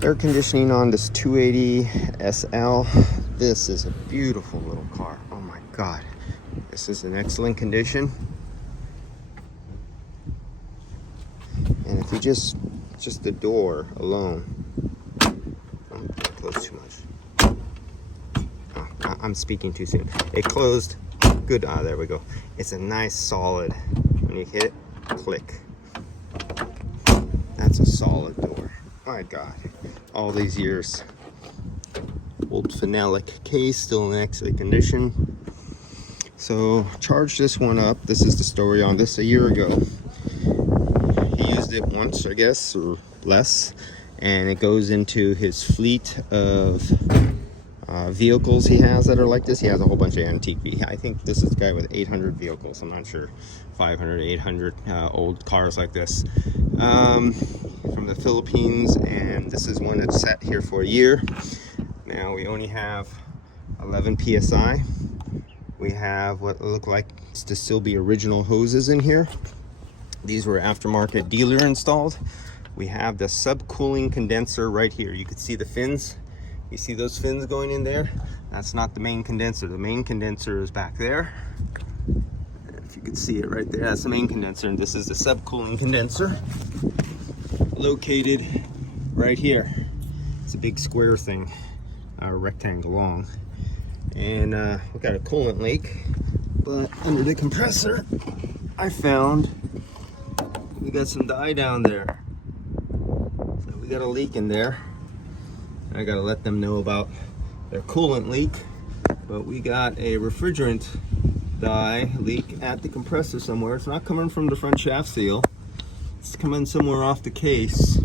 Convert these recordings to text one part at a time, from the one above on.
Air conditioning on this 280 SL. This is a beautiful little car. Oh my God. This is in excellent condition. And if you just the door alone, I'm close too much. Oh, I'm speaking too soon. It closed good. Ah, there we go. It's a nice solid. When you hit it, click. That's a solid door. My God, all these years. Old phenolic case, still in excellent condition. So charge this one up. This is the story on this a year ago. He used it once, I guess, or less, and it goes into his fleet of vehicles he has that are like this. He has a whole bunch of antique. I think this is the guy with 800 vehicles. I'm not sure, 500, 800 old cars like this from the Philippines, and this is one that's sat here for a year. Now we only have 11 psi. We have what look like to still be original hoses in here. These were aftermarket dealer installed. We have the subcooling condenser right here. You can see the fins. You see those fins going in there? That's not the main condenser. The main condenser is back there. If you can see it right there, that's the main condenser, and this is the subcooling condenser located right here. It's a big square thing, rectangle long, and we got a coolant leak. But under the compressor, I found we got some dye down there. So we got a leak in there. I gotta let them know about their coolant leak, but we got a refrigerant dye leak at the compressor somewhere. It's not coming from the front shaft seal. It's coming somewhere off the case.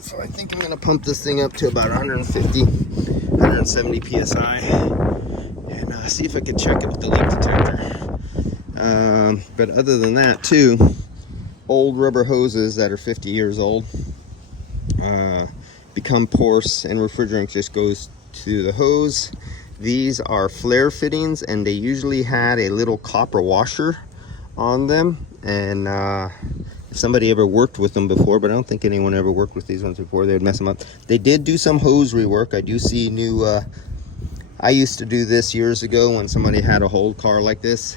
So I think I'm gonna pump this thing up to about 150, 170 psi, and see if I can check it with the leak detector. But other than that, too, old rubber hoses that are 50 years old become porous, and refrigerant just goes to the hose. These are flare fittings, and they usually had a little copper washer on them, and if somebody ever worked with them before, but I don't think anyone ever worked with these ones before, they would mess them up. They did do some hose rework. I do see new I used to do this years ago when somebody had a whole car like this,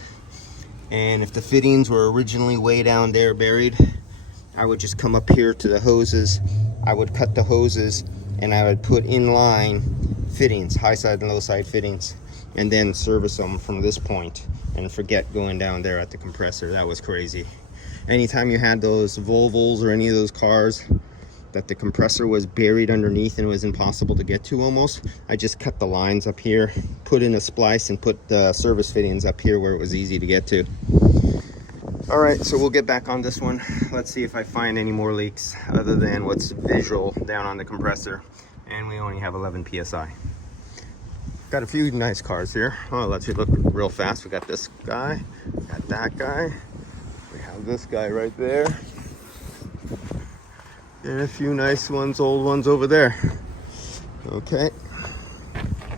and if the fittings were originally way down there buried, I would just come up here to the hoses. I would cut the hoses, and I would put in line fittings, high side and low side fittings, and then service them from this point and forget going down there at the compressor. That was crazy. Anytime you had those Volvos or any of those cars that the compressor was buried underneath and it was impossible to get to almost, I just cut the lines up here, put in a splice, and put the service fittings up here where it was easy to get to. All right, so we'll get back on this one. Let's see if I find any more leaks other than what's visual down on the compressor. And we only have 11 psi. Got a few nice cars here. Oh, let's look real fast. We got this guy, we got that guy, we have this guy right there, and a few nice ones, old ones over there. Okay,